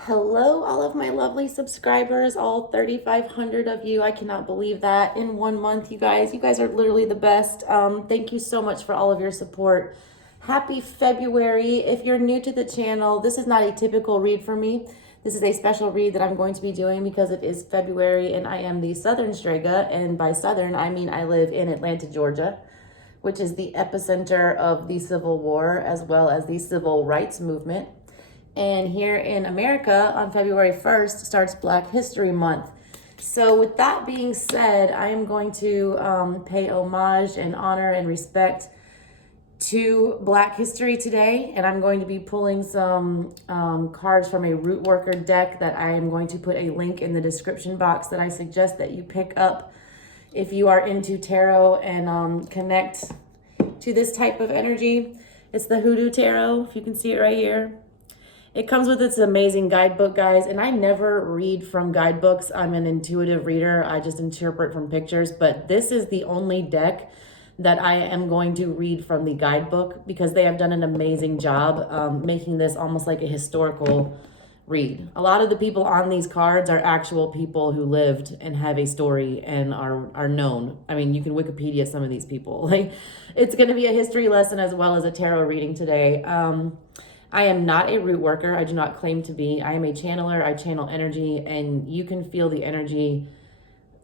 Hello, all of my lovely subscribers, all 3,500 of you. I cannot believe that in 1 month, you guys. You guys are literally the best. Thank you so much for all of your support. Happy February. If you're new to the channel, this is not a typical read for me. This is a special read that I'm going to be doing because it is February and I am the SouthernStrega. And by Southern, I mean I live in Atlanta, Georgia, which is the epicenter of the Civil War as well as the Civil Rights Movement. And here in America, on February 1st, starts Black History Month. So with that being said, I am going to pay homage and honor and respect to Black history today. And I'm going to be pulling some cards from a root worker deck that I am going to put a link in the description box that I suggest that you pick up if you are into tarot and connect to this type of energy. It's the HooDoo Tarot, if you can see it right here. It comes with its amazing guidebook, guys, and I never read from guidebooks. I'm an intuitive reader. I just interpret from pictures, but this is the only deck that I am going to read from the guidebook because they have done an amazing job making this almost like a historical read. A lot of the people on these cards are actual people who lived and have a story and are known. I mean, you can Wikipedia some of these people. Like, it's going to be a history lesson as well as a tarot reading today. I am not a root worker. I do not claim to be. I am a channeler. I channel energy, and you can feel the energy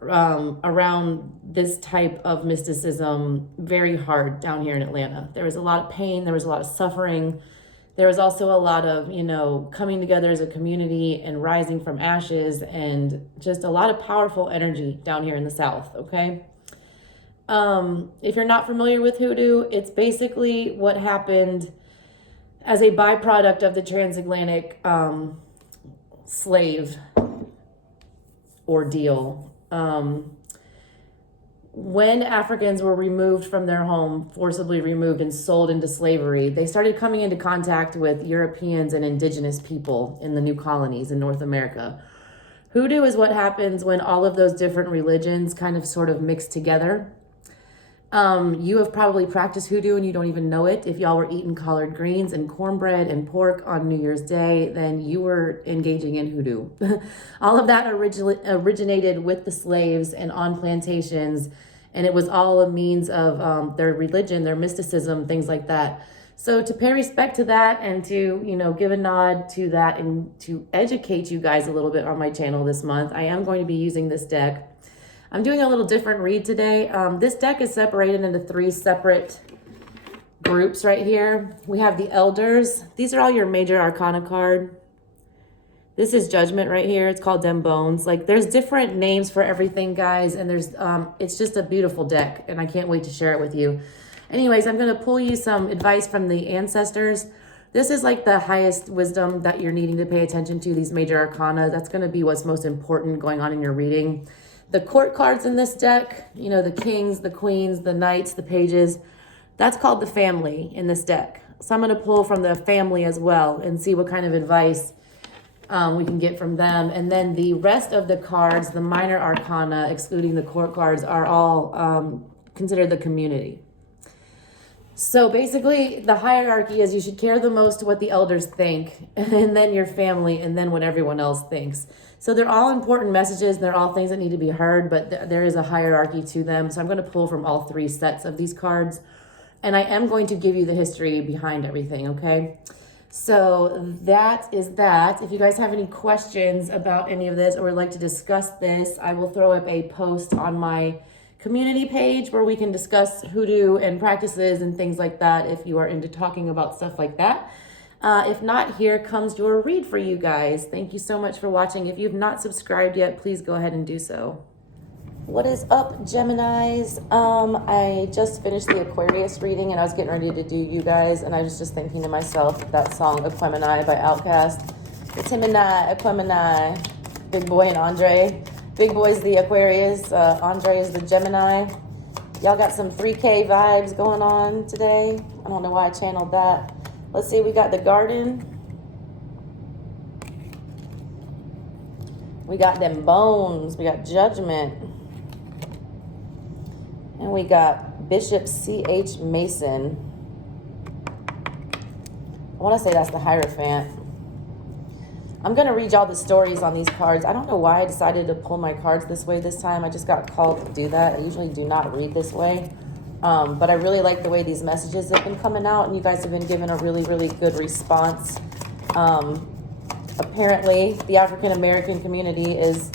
around this type of mysticism very hard down here in Atlanta. There was a lot of pain. There was a lot of suffering. There was also a lot of, coming together as a community and rising from ashes, and just a lot of powerful energy down here in the South, okay? If you're not familiar with HooDoo, it's basically what happened as a byproduct of the transatlantic slave ordeal. When Africans were removed from their home, forcibly removed and sold into slavery, they started coming into contact with Europeans and indigenous people in the new colonies in North America. HooDoo is what happens when all of those different religions kind of sort of mix together. You have probably practiced HooDoo and you don't even know it. If y'all were eating collard greens and cornbread and pork on New Year's Day, then you were engaging in HooDoo. All of that originated with the slaves and on plantations, and it was all a means of their religion, their mysticism, things like that. So to pay respect to that and to, give a nod to that and to educate you guys a little bit on my channel this month, I am going to be using this deck. I'm doing a little different read today. This deck is separated into 3 separate groups right here. We have the Elders. These are all your major arcana card. This is Judgment right here. It's called Dem Bones. Like, there's different names for everything, guys, and there's it's just a beautiful deck, and I can't wait to share it with you. Anyways, I'm going to pull you some advice from the ancestors. This is like the highest wisdom that you're needing to pay attention to, these major arcana. That's going to be what's most important going on in your reading. The court cards in this deck, the kings, the queens, the knights, the pages, that's called the family in this deck. So I'm going to pull from the family as well and see what kind of advice we can get from them. And then the rest of the cards, the minor arcana, excluding the court cards, are all considered the community. So basically, the hierarchy is you should care the most what the elders think, and then your family, and then what everyone else thinks. So they're all important messages, and they're all things that need to be heard, but there is a hierarchy to them. So I'm going to pull from all 3 sets of these cards, and I am going to give you the history behind everything, okay? So that is that. If you guys have any questions about any of this or would like to discuss this, I will throw up a post on my community page where we can discuss HooDoo and practices and things like that if you are into talking about stuff like that. If not, here comes your read for you guys. Thank you so much for watching. If you've not subscribed yet, please go ahead and do so. What is up, Geminis? I just finished the Aquarius reading and I was getting ready to do you guys, and I was just thinking to myself that song Aquemini by Outkast. It's him and Aquemini, Big Boy and Andre. Big Boy's the Aquarius, Andre is the Gemini. Y'all got some 3K vibes going on today. I don't know why I channeled that. Let's see, we got the Garden. We got them Bones. We got Judgment. And we got Bishop C.H. Mason. I want to say that's the Hierophant. I'm going to read y'all the stories on these cards. I don't know why I decided to pull my cards this way this time. I just got called to do that. I usually do not read this way. But I really like the way these messages have been coming out, and you guys have been given a really, really good response. Apparently, the African American community is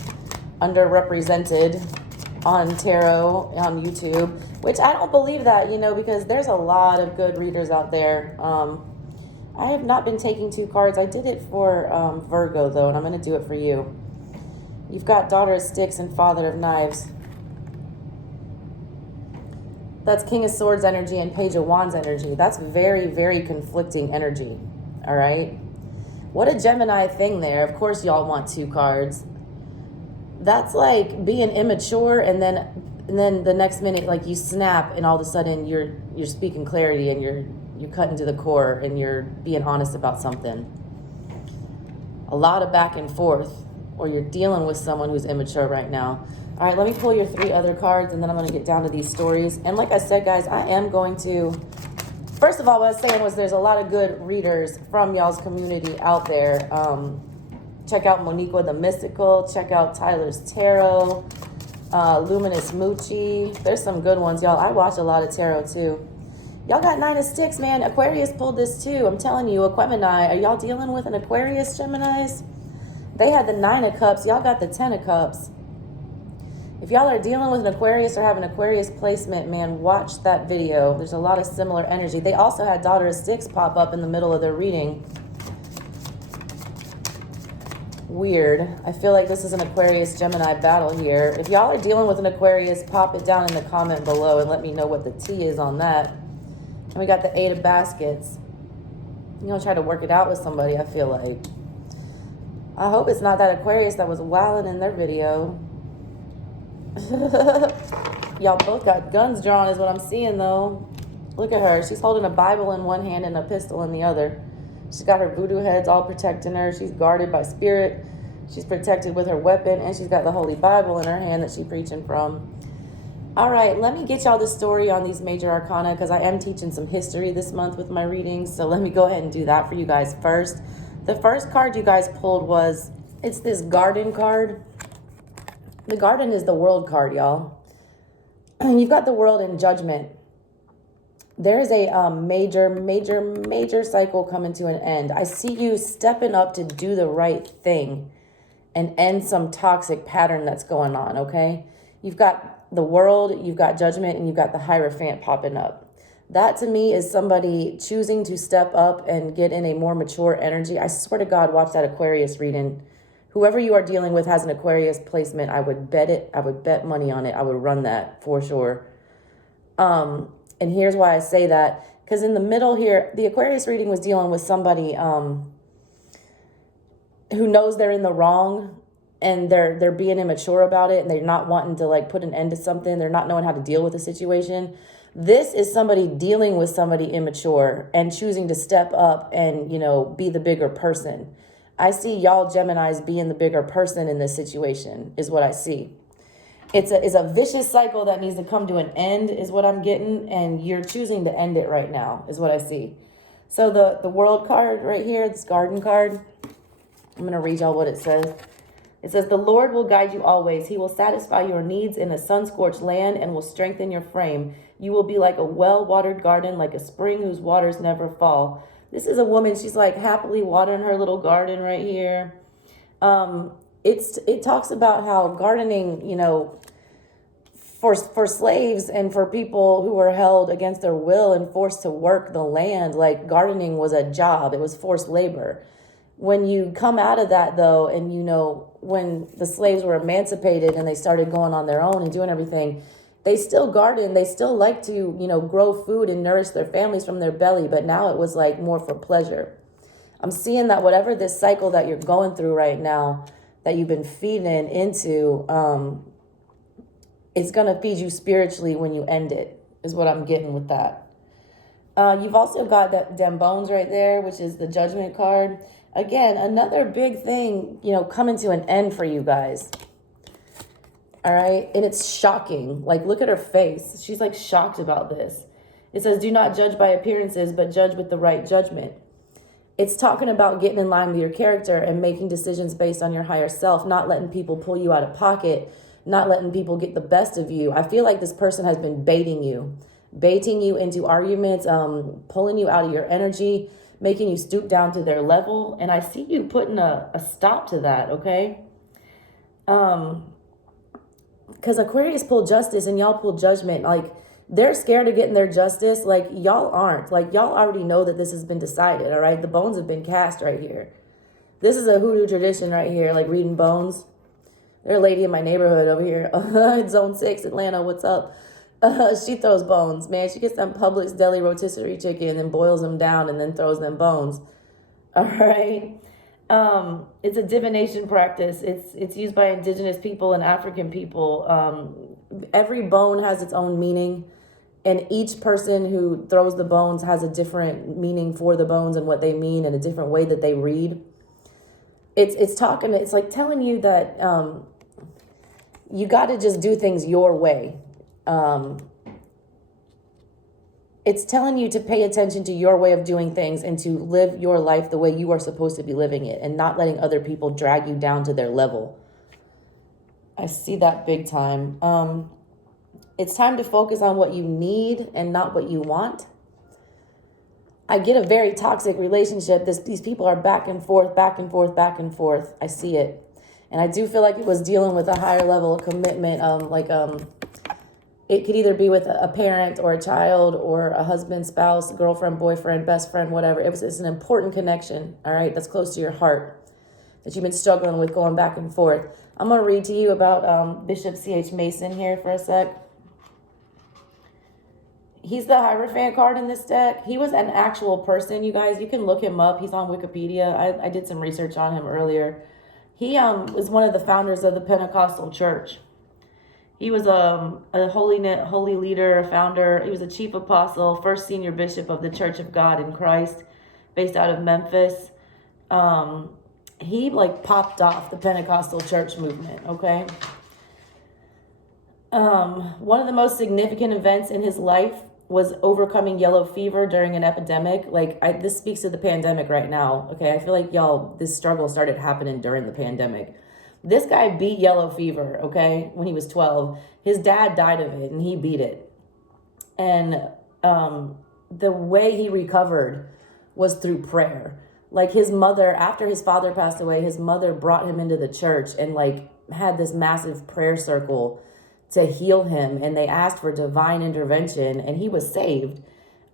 underrepresented on tarot on YouTube, which I don't believe that, you know, because there's a lot of good readers out there. I have not been taking 2 cards. I did it for Virgo, though, and I'm going to do it for you. You've got Daughter of Sticks and Father of Knives. That's King of Swords energy and Page of Wands energy. That's very, very conflicting energy, all right? What a Gemini thing there. Of course, y'all want 2 cards. That's like being immature, and then the next minute, like, you snap, and all of a sudden you're speaking clarity, and you're cutting to the core, and you're being honest about something. A lot of back and forth, or you're dealing with someone who's immature right now. All right, let me pull your 3 other cards, and then I'm going to get down to these stories. And like I said, guys, I am going to, first of all, what I was saying was there's a lot of good readers from y'all's community out there. Check out Moniqua the Mystical. Check out Tyler's Tarot. Luminous Moochie. There's some good ones, y'all. I watch a lot of tarot, too. Y'all got 9 of Sticks, man. Aquarius pulled this, too. I'm telling you, Gemini. Are y'all dealing with an Aquarius, Geminis? They had the 9 of Cups. Y'all got the 10 of Cups. If y'all are dealing with an Aquarius or have an Aquarius placement, man, watch that video. There's a lot of similar energy. They also had Daughter of Sticks pop up in the middle of their reading. Weird. I feel like this is an Aquarius Gemini battle here. If y'all are dealing with an Aquarius, pop it down in the comment below and let me know what the tea is on that. And we got the 8 of Baskets. You're going to try to work it out with somebody, I feel like. I hope it's not that Aquarius that was wilding in their video. Y'all both got guns drawn is what I'm seeing, though. Look at her. She's holding a Bible in one hand and a pistol in the other. She's got her voodoo heads all protecting her. She's guarded by spirit. She's protected with her weapon, and she's got the Holy Bible in her hand that she's preaching from. All right, let me get y'all the story on these major arcana, because I am teaching some history this month with my readings. So let me go ahead and do that for you guys first. The first card you guys pulled was, it's this Garden card. The Garden is the World card, y'all. You've got the World in Judgment. There is a major cycle coming to an end. I see you stepping up to do the right thing and end some toxic pattern that's going on, okay? You've got the World, you've got Judgment, and you've got the Hierophant popping up. That, to me, is somebody choosing to step up and get in a more mature energy. I swear to God, watch that Aquarius reading. Whoever you are dealing with has an Aquarius placement. I would bet it. I would bet money on it. I would run that for sure. And here's why I say that. Because in the middle here, the Aquarius reading was dealing with somebody who knows they're in the wrong, and they're being immature about it, and they're not wanting to, like, put an end to something. They're not knowing how to deal with the situation. This is somebody dealing with somebody immature and choosing to step up and, you know, be the bigger person. I see y'all Geminis being the bigger person in this situation is what I see. It's a vicious cycle that needs to come to an end is what I'm getting, and you're choosing to end it right now is what I see. So the World card right here, this Garden card, I'm going to read y'all what it says. It says, the Lord will guide you always. He will satisfy your needs in a sun-scorched land and will strengthen your frame. You will be like a well-watered garden, like a spring whose waters never fall. This is a woman, she's like happily watering her little garden right here. It talks about how gardening, you know, for slaves and for people who were held against their will and forced to work the land, like gardening was a job. It was forced labor. When you come out of that, though, and, you know, when the slaves were emancipated and they started going on their own and doing everything, they still garden. They still like to, you know, grow food and nourish their families from their belly. But now it was like more for pleasure. I'm seeing that whatever this cycle that you're going through right now, that you've been feeding into, it's going to feed you spiritually when you end it, is what I'm getting with that. You've also got them bones right there, which is the Judgment card. Again, another big thing, you know, coming to an end for you guys. All right. And it's shocking. Like, look at her face. She's like shocked about this. It says, do not judge by appearances, but judge with the right judgment. It's talking about getting in line with your character and making decisions based on your higher self, not letting people pull you out of pocket, not letting people get the best of you. I feel like this person has been baiting you into arguments, pulling you out of your energy, making you stoop down to their level. And I see you putting a stop to that, okay? Because Aquarius pulled justice and y'all pulled judgment. Like, they're scared of getting their justice. Like, y'all aren't. Like, y'all already know that this has been decided, all right? The bones have been cast right here. This is a HooDoo tradition right here, like reading bones. There's a lady in my neighborhood over here, Zone 6, Atlanta, what's up? She throws bones, man. She gets them Publix deli rotisserie chicken and boils them down and then throws them bones. All right. It's a divination practice. It's used by indigenous people and African people. Every bone has its own meaning, and each person who throws the bones has a different meaning for the bones and what they mean, and a different way that they read. It's like telling you that you got to just do things your way. It's telling you to pay attention to your way of doing things and to live your life the way you are supposed to be living it, and not letting other people drag you down to their level. I see that big time. It's time to focus on what you need and not what you want. I get a very toxic relationship. These people are back and forth, back and forth, back and forth. I see it. And I do feel like it was dealing with a higher level of commitment. It could either be with a parent or a child or a husband, spouse, girlfriend, boyfriend, best friend, whatever. It's an important connection, all right, that's close to your heart, that you've been struggling with going back and forth. I'm going to read to you about Bishop C.H. Mason here for a sec. He's the Hierophant card in this deck. He was an actual person, you guys. You can look him up. He's on Wikipedia. I did some research on him earlier. He was one of the founders of the Pentecostal Church. He was a holy leader, a founder. He was a chief apostle, first senior bishop of the Church of God in Christ, based out of Memphis. He popped off the Pentecostal church movement, okay? One of the most significant events in his life was overcoming yellow fever during an epidemic. This speaks to the pandemic right now, okay? I feel like this struggle started happening during the pandemic. This guy beat yellow fever, okay, when he was 12. His dad died of it, and he beat it. And the way he recovered was through prayer. Like, his mother, after his father passed away, his mother brought him into the church and had this massive prayer circle to heal him. And they asked for divine intervention, and he was saved.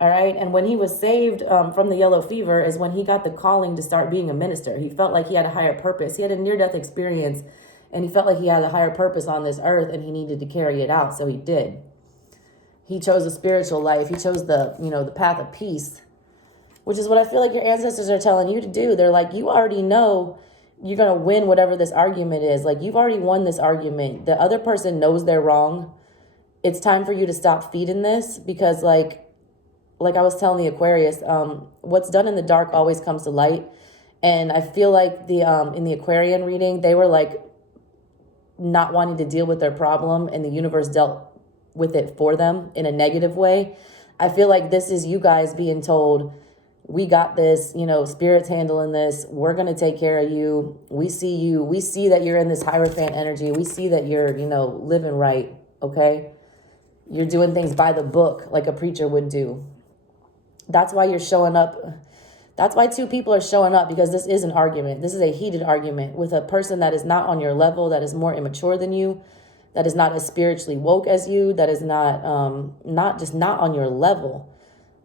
All right. And when he was saved from the yellow fever is when he got the calling to start being a minister. He felt like he had a higher purpose. He had a near-death experience, and he felt like he had a higher purpose on this earth, and he needed to carry it out. So he did. He chose a spiritual life. He chose the path of peace, which is what I feel like your ancestors are telling you to do. They're like, you already know you're going to win whatever this argument is. Like, you've already won this argument. The other person knows they're wrong. It's time for you to stop feeding this, because like I was telling the Aquarius, what's done in the dark always comes to light. And I feel like in the Aquarian reading, they were not wanting to deal with their problem, and the universe dealt with it for them in a negative way. I feel like this is you guys being told, we got this, spirit's handling this. We're going to take care of you. We see you. We see that you're in this Hierophant energy. We see that you're, living right. Okay. You're doing things by the book like a preacher would do. That's why you're showing up. That's why two people are showing up, because this is an argument. This is a heated argument with a person that is not on your level, that is more immature than you, that is not as spiritually woke as you, that is not on your level.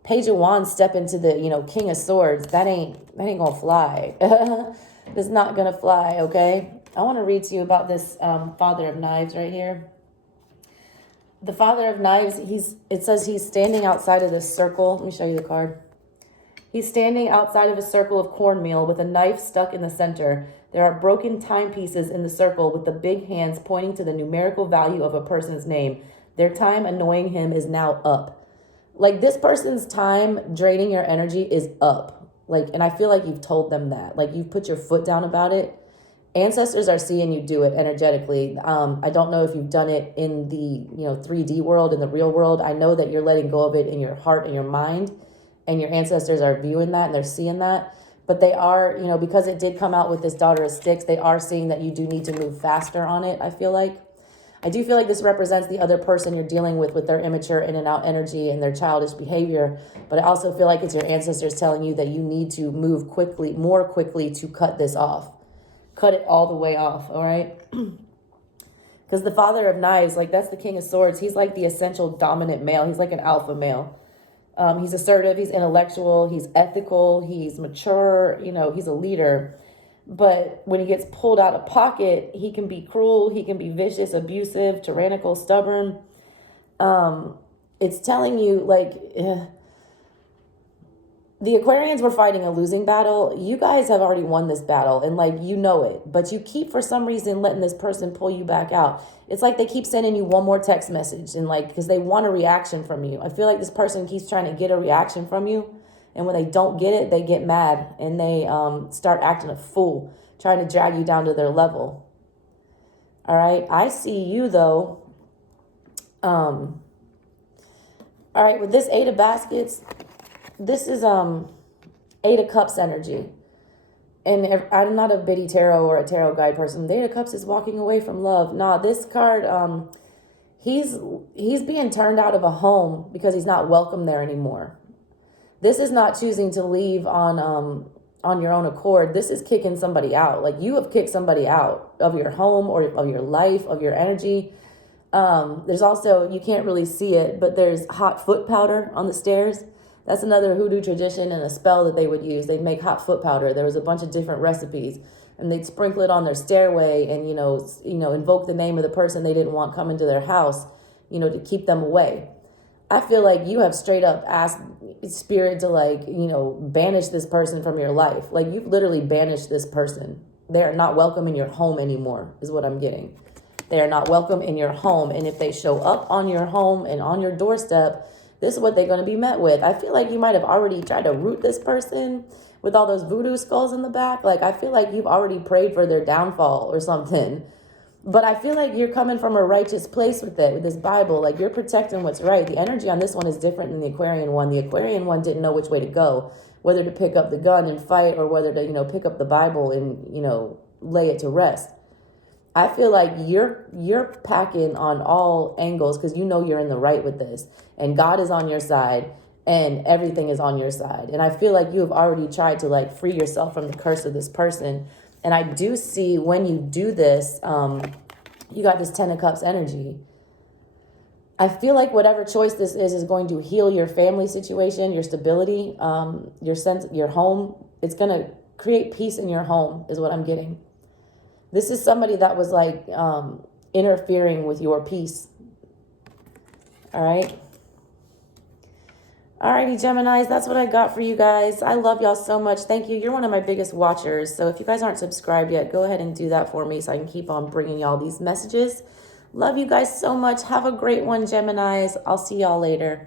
Page of Wands step into the, King of Swords. That ain't gonna fly. It's not gonna fly, okay? I want to read to you about this Father of Knives right here. The Father of Knives, it says he's standing outside of this circle. Let me show you the card. He's standing outside of a circle of cornmeal with a knife stuck in the center. There are broken timepieces in the circle with the big hands pointing to the numerical value of a person's name. Their time annoying him is now up. Like, this person's time draining your energy is up. And I feel like you've told them that. You've put your foot down about it. Ancestors are seeing you do it energetically. I don't know if you've done it in the 3D world, in the real world. I know that you're letting go of it in your heart and your mind, and your ancestors are viewing that and they're seeing that. But they are, you know, because it did come out with this Daughter of Sticks, they are seeing that you do need to move faster on it, I feel like. I do feel like this represents the other person you're dealing with their immature in and out energy and their childish behavior. But I also feel like it's your ancestors telling you that you need to move quickly, more quickly, to cut this off. Cut it all the way off, all right? Because the Father of Knives, like, that's the King of Swords. He's like the essential dominant male. He's like an alpha male. He's assertive, he's intellectual, he's ethical, he's mature, you know, he's a leader. But when he gets pulled out of pocket, he can be cruel, he can be vicious, abusive, tyrannical, stubborn. It's telling you, like, the Aquarians were fighting a losing battle. You guys have already won this battle, and, like, you know it. But you keep, for some reason, letting this person pull you back out. It's like they keep sending you one more text message, and, like, because they want a reaction from you. I feel like this person keeps trying to get a reaction from you. And when they don't get it, they get mad and they start acting a fool, trying to drag you down to their level. All right. I see you, though. All right. With this 8 of Baskets, this is 8 of Cups energy. And I'm not a Biddy Tarot or a tarot guide person. The 8 of Cups is walking away from love. Nah, this card, he's being turned out of a home because he's not welcome there anymore. This is not choosing to leave on your own accord. This is kicking somebody out. Like, you have kicked somebody out of your home or of your life, of your energy. There's also, you can't really see it, but there's hot foot powder on the stairs. That's another hoodoo tradition and a spell that they would use. They'd make hot foot powder. There was a bunch of different recipes, and they'd sprinkle it on their stairway and, you know, invoke the name of the person they didn't want coming to their house, you know, to keep them away. I feel like you have straight up asked spirit to, like, you know, banish this person from your life. Like, you've literally banished this person. They are not welcome in your home anymore, is what I'm getting. They are not welcome in your home. And if they show up on your home and on your doorstep, this is what they're going to be met with. I feel like you might have already tried to root this person with all those voodoo skulls in the back. Like, I feel like you've already prayed for their downfall or something. But I feel like you're coming from a righteous place with it, with this Bible. Like, you're protecting what's right. The energy on this one is different than the Aquarian one. The Aquarian one didn't know which way to go, whether to pick up the gun and fight or whether to, you know, pick up the Bible and, you know, lay it to rest. I feel like you're packing on all angles because you know you're in the right with this. And God is on your side and everything is on your side. And I feel like you have already tried to, like, free yourself from the curse of this person. And I do see when you do this, you got this 10 of Cups energy. I feel like whatever choice this is going to heal your family situation, your stability, your sense, your home. It's going to create peace in your home is what I'm getting. This is somebody that was, like, interfering with your peace. All right. Alrighty, Geminis, that's what I got for you guys. I love y'all so much. Thank you. You're one of my biggest watchers. So if you guys aren't subscribed yet, go ahead and do that for me so I can keep on bringing y'all these messages. Love you guys so much. Have a great one, Geminis. I'll see y'all later.